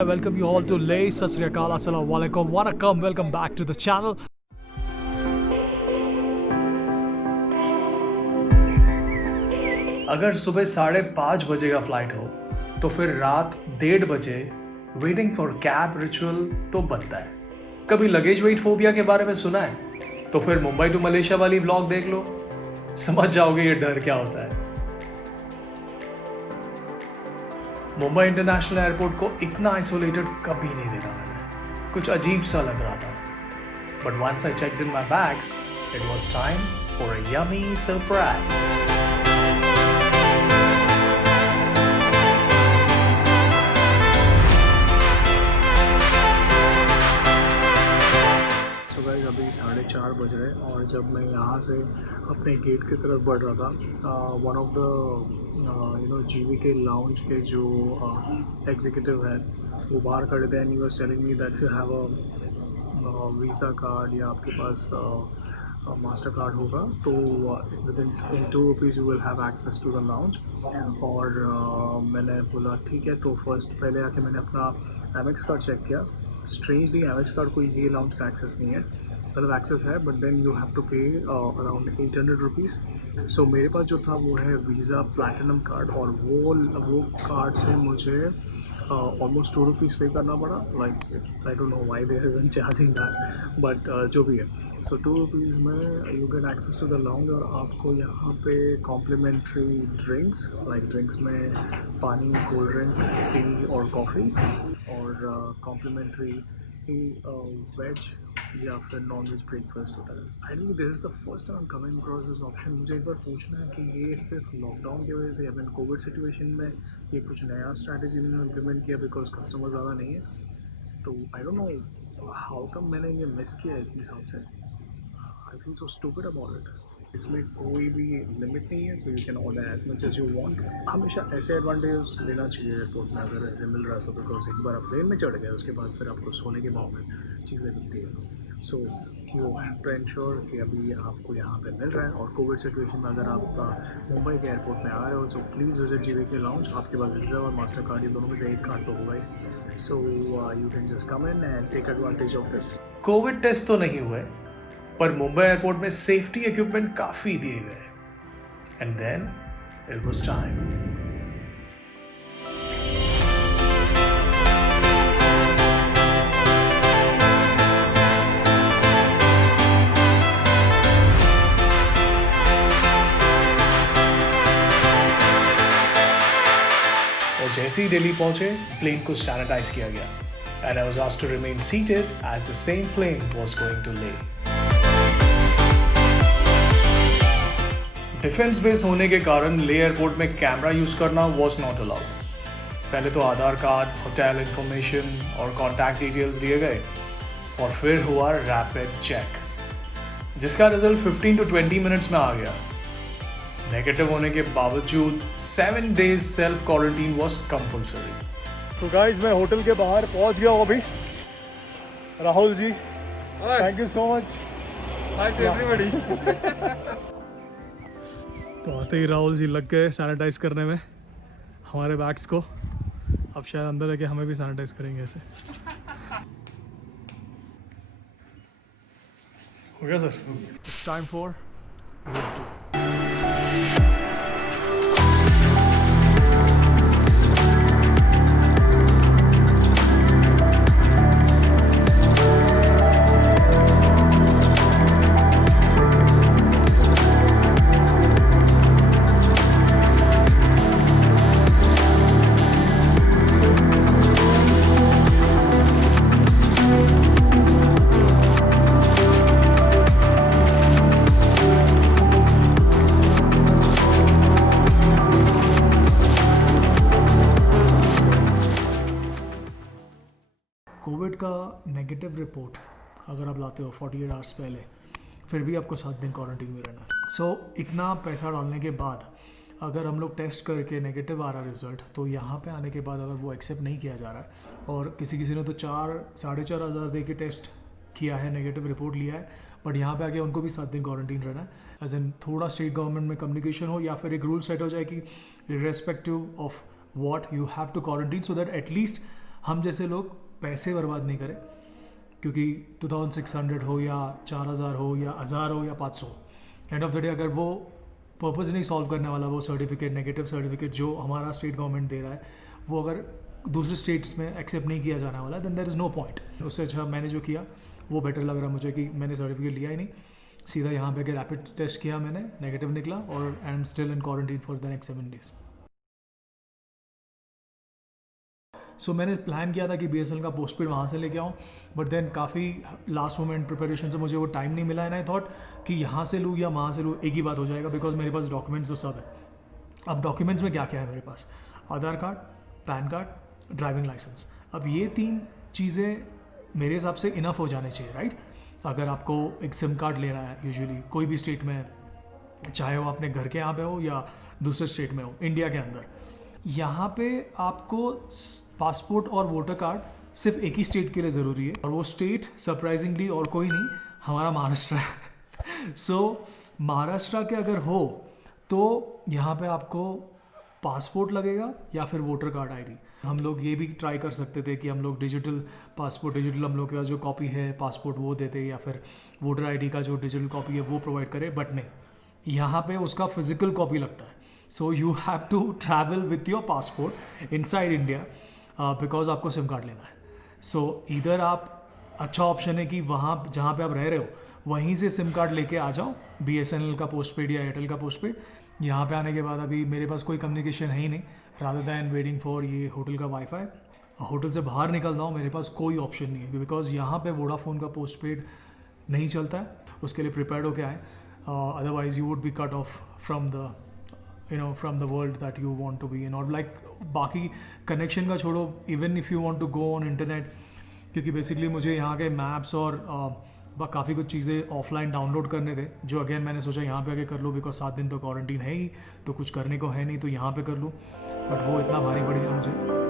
Welcome you all to Lay Sat Sri Akal, Assalamu Alaikum, Wanakkam, welcome back to the channel. अगर सुबह 5:30 बजे का flight हो तो फिर रात 1:30 बजे वेटिंग फॉर कैब रिचुअल तो बनता है। कभी लगेज वेट फोबिया के बारे में सुना है तो फिर मुंबई टू मलेशिया वाली व्लॉग देख लो, समझ जाओगे ये डर क्या होता है। मुंबई इंटरनेशनल एयरपोर्ट को इतना आइसोलेटेड कभी नहीं देखा मैंने, कुछ अजीब सा लग रहा था। But once I checked in my bags it was time for a yummy surprise. अभी 4:30 बज रहे और जब मैं यहाँ से अपने गेट की तरफ बढ़ रहा था, one of the GVK lounge के जो एग्जीक्यूटिव है वो बाहर खड़े थे and he was telling me that you have a visa card या आपके पास मास्टर कार्ड होगा तो within ₹2 you will have access to the lounge. और मैंने बोला ठीक है, तो फर्स्ट पहले आके मैंने अपना एमएक्स कार्ड चेक किया। स्ट्रेंजली एमएक्स कार्ड को ये लाउंज का एक्सेस नहीं है, मतलब एक्सेस है but then you have to pay around ₹800। सो मेरे पास जो था वो है वीज़ा प्लैटिनम कार्ड और वो कार्ड से मुझे ऑलमोस्ट ₹2 पे करना पड़ा। Like I don't know why they have been charging that, but जो भी है। सो ₹2 में you get access to the lounge और आपको यहाँ पे कॉम्प्लीमेंट्री ड्रिंक्स, लाइक ड्रिंक्स में पानी, कोल्ड ड्रिंक, टी और कॉफ़ी, और कॉम्प्लीमेंट्री वेज या फिर नॉन वेज ब्रेकफास्ट होता है। I think this is the first time coming across this option. मुझे एक बार पूछना है कि ये सिर्फ लॉकडाउन की वजह से या फिर कोविड सिचुएशन में ये कुछ नया स्ट्रैटेजी इन्होंने इम्प्लीमेंट किया बिकॉज कस्टमर ज़्यादा नहीं है, तो I don't know how come मैंने ये मिस किया इतनी साल से। I feel so stupid about it. इसमें कोई भी लिमिट नहीं है, so you can order as much as you want. हमेशा ऐसे एडवांटेज लेना चाहिए एयरपोर्ट में अगर ऐसे मिल रहा है तो, बिकॉज एक बार आप प्लेन में चढ़ गए उसके बाद फिर आपको सोने के भाव में चीज़ें मिलती है। So you have to ensure कि अभी आपको यहाँ पे मिल रहा है। और कोविड सिचुएशन में अगर आप मुंबई के एयरपोर्ट में आ रहे हो so please visit GVK lounge. आपके पास वीज़ा और मास्टर कार्ड, ये दोनों में से एक कार्ड तो होगा ही। So you can just come in and take advantage of this. Covid test तो नहीं हुए पर मुंबई एयरपोर्ट में सेफ्टी इक्विपमेंट काफ़ी दिए गए। And then it was time. और जैसे ही दिल्ली पहुंचे प्लेन को सैनिटाइज किया गया and I was asked to remain seated as the same plane was going to Leh. Defence base होने के कारण ले एयरपोर्ट में कैमरा यूज करना वाज नॉट अलाउड। पहले तो आधार कार्ड, होटल इंफॉर्मेशन और कॉन्टैक्ट डिटेल्स दिए गए और फिर हुआ रैपिड चेक, जिसका रिजल्ट 15 to 20 मिनट्स में आ गया। नेगेटिव होने के बावजूद 7 days self quarantine was compulsory. So guys, मैं होटल के बाहर पहुंच गया हूं अभी। Rahul ji, thank you so much. Hi to everybody. तो आते ही राहुल जी लग गए सैनिटाइज करने में हमारे बैग्स को। अब शायद अंदर आके हमें भी सैनिटाइज करेंगे ऐसे। हो गया sir? It's time for room 2। Covid का नेगेटिव रिपोर्ट अगर आप लाते हो 48 आवर्स पहले, फिर भी आपको 7 दिन क्वारंटीन में रहना है। सो इतना पैसा डालने के बाद अगर हम लोग टेस्ट करके नेगेटिव आ रहा है रिज़ल्ट, तो यहाँ पे आने के बाद अगर वो एक्सेप्ट नहीं किया जा रहा है और किसी ने तो 4-4.5 हज़ार दे के टेस्ट किया है, नेगेटिव रिपोर्ट लिया है, बट यहाँ पे आके उनको भी 7 दिन क्वारंटीन रहना है। एज इन थोड़ा स्टेट गवर्नमेंट में कम्युनिकेशन हो या फिर एक रूल सेट हो जाए कि respective of what you have to quarantine, so that at least हम जैसे लोग पैसे बर्बाद नहीं करें, क्योंकि 2600 हो या 4000 हो या 1000 हो या 500, एंड ऑफ द डे अगर वो पर्पज़ नहीं सॉल्व करने वाला, वो सर्टिफिकेट, नेगेटिव सर्टिफिकेट जो हमारा स्टेट गवर्नमेंट दे रहा है, वो अगर दूसरे स्टेट्स में एक्सेप्ट नहीं किया जाने वाला, then there is no point. उससे अच्छा मैंने जो किया वो बेटर लग रहा मुझे कि मैंने सर्टिफिकेट लिया ही नहीं, सीधा यहाँ पे रैपिड टेस्ट किया मैंने, नेगेटिव निकला, और I am still in quarantine for the next 7 days। सो मैंने प्लान किया था कि BSNL का पोस्ट पेड वहाँ से लेके आऊँ, बट देन काफ़ी लास्ट मोमेंट प्रिपरेशन से मुझे वो टाइम नहीं मिला, एंड आई थॉट कि यहाँ से लूँ या वहाँ से लूँ एक ही बात हो जाएगा, बिकॉज मेरे पास डॉक्यूमेंट्स तो सब है। अब डॉक्यूमेंट्स में क्या क्या है मेरे पास, Aadhaar card, PAN card, driving licence. अब ये 3 चीज़ें मेरे हिसाब से इनफ हो जाने चाहिए, राइट। अगर आपको एक सिम कार्ड लेना है यूजुअली कोई भी स्टेट में, चाहे वो अपने घर के यहाँ पे हो या दूसरे स्टेट में हो इंडिया के अंदर, यहाँ पे आपको पासपोर्ट और वोटर कार्ड सिर्फ एक ही स्टेट के लिए ज़रूरी है, और वो स्टेट सरप्राइजिंगली और कोई नहीं, हमारा महाराष्ट्र है। सो महाराष्ट्र के अगर हो तो यहाँ पे आपको पासपोर्ट लगेगा या फिर वोटर कार्ड आईडी। हम लोग ये भी ट्राई कर सकते थे कि हम लोग डिजिटल पासपोर्ट, डिजिटल हम लोग का जो कॉपी है पासपोर्ट वो देते, या फिर वोटर आईडी का जो डिजिटल कॉपी है वो प्रोवाइड करे, बट नहीं, यहाँ पे उसका फिजिकल कॉपी लगता है। So you have to travel with your passport inside India, because आपको सिम कार्ड लेना है। सो इधर आप, अच्छा ऑप्शन है कि वहाँ जहाँ पे आप रह रहे हो वहीं से सिम कार्ड लेके आ जाओ, BSNL का पोस्ट पेड या एयरटेल का पोस्ट पेड। यहाँ पे आने के बाद अभी मेरे पास कोई कम्युनिकेशन है ही नहीं, रादर दैन वेटिंग फॉर ये होटल का वाईफाई। होटल से बाहर निकलता हूँ, मेरे पास कोई ऑप्शन नहीं है, बिकॉज यहाँ पे वोडाफोन का पोस्ट पेड नहीं चलता है, उसके लिए प्रिपेयर्ड होके आए, otherwise you would be cut off from the from the world that you want to be in, और लाइक बाकी कनेक्शन का छोड़ो, even if you want to go on internet, क्योंकि बेसिकली मुझे यहाँ के मैप्स और काफ़ी कुछ चीज़ें ऑफलाइन डाउनलोड करने थे, जो अगेन मैंने सोचा यहाँ पे आके कर लूँ, बिकॉज 7 दिन तो क्वारंटीन है ही, तो कुछ करने को है नहीं, तो यहाँ पे कर लूँ, बट वो इतना भारी पड़ गया मुझे।